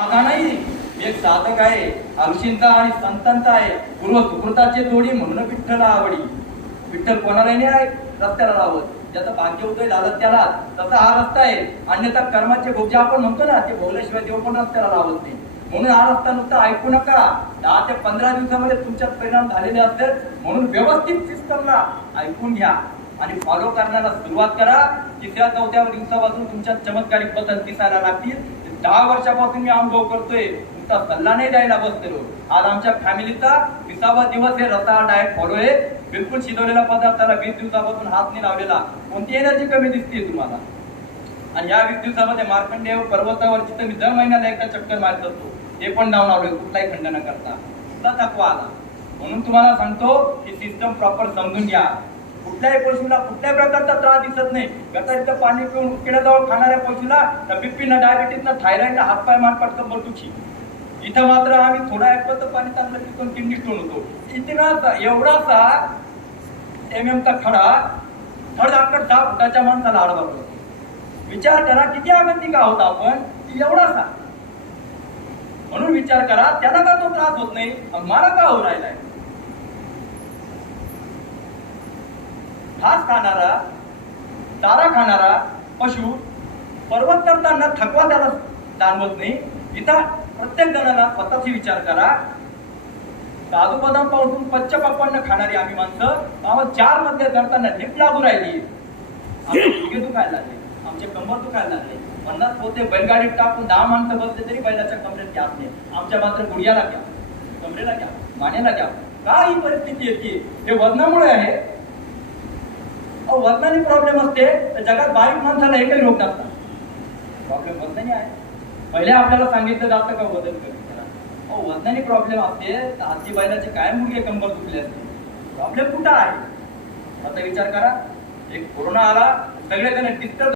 आता नाही, मी एक साधक आहे, ऋषींचा आणि संतांचा आहे, पूर्व सुकृताचे जोडी म्हणून विठ्ठल आवडी. विठ्ठल कोणालाही नाही आहे रस्त्याला लावत, ज्याचं भाग्य उदय झालं त्याला तसा हा रस्ता आहे. अन्यथा कर्माचे भोग जे आपण म्हणतो ना, ते भोगल्याशिवाय देव पण रस्त्याला लावत नाही. म्हणून हा रस्ता नुसता ऐकू नका. 10 ते 15 दिवसामध्ये तुमच्यात परिणाम झालेले असतील, म्हणून व्यवस्थित सिस्टमला ऐकून घ्या आणि फॉलो करण्याला सुरुवात करा. 3-4 दिवसापासून तुमच्यात चमत्कारिक बदल दिसायला लागतील. 10 वर्षापासून मी अनुभव करतोय, नुसता सल्ला नाही द्यायला बसलेलो. आज आमच्या फॅमिलीचा 20वा दिवस हे रताळ डाएट फॉलो आहे. बिलकुल शिजवलेल्या पदार्थाला 20 दिवसापासून हात नाही लावलेला. कोणती एनर्जी कमी दिसते तुम्हाला? आणि या 20 दिवसामध्ये मार्कंडेय पर्वतावरची तर मी दर महिन्याला एकदा चक्कर मारत असतो, ते पण डाऊन आलोय कुठलाही खंड न करता. कुठला थकवा आला म्हणून तुम्हाला सांगतो की सिस्टम प्रॉपर समजून घ्या. कुठल्याही पशुला कुठल्याही प्रकारचा त्रास दिसत नाही. गटारीचं पाणी पिऊन किड्याजवळ खाणाऱ्या पशुला बीपी ना डायबिटीस ना थायरॉइड ना हातपाय मानपाट कंबर दुखी. इथं मात्र आम्ही थोडा ऍपलचं पाणी चांगलं पिऊन किडनी स्टोन होतो. इतका एवढासा चा खडा धड आकड 6 फुटाच्या माणसाला आडवा पडतो. विचार करा किती आनंदी का आहोत आपण, एवढासा. म्हणून विचार करा त्याला का तो त्रास होत नाही, मला का होऊ राहिलाय? घास खाणारा चारा खाणारा पशु पर्वत करताना थकवा त्याला जाणवत नाही. इथं प्रत्येक जणाला स्वतःची विचार करा. काजू बदाम पासून पच्चपक्वान्न खाणारी आम्ही माणसं, आम्हाला 4 मध्ये करताना झेप लागू राहिली. आमचे गुडघे दुखायला लागले, आमचे कंबर दुखायला लागले. 50 पोते बैलगाडीत टाकून 10 माणसं बसले तरी बैलाच्या कमरेत घ्यास नाही. आमच्या मात्र गुडघ्याला घ्या, कमरेला घ्या, मानेला घ्या. का ही परिस्थिती येते? हे वजनामुळे आहे. वजनाने प्रॉब्लेम असते तर जगात बारीक माणसाला एकही रोग नसतात. प्रॉब्लेम वजनाने आहे. पहिले आपल्याला सांगितलं जातं का वजन कमी करा. वजनाने प्रॉब्लेम असते तर आजी बैलाचे काय मुलगे कंबर दुखले असते. प्रॉब्लेम कुठं आहे? आता विचार करा. एक कोरोना आला, सगळेजण डिस्टर्ब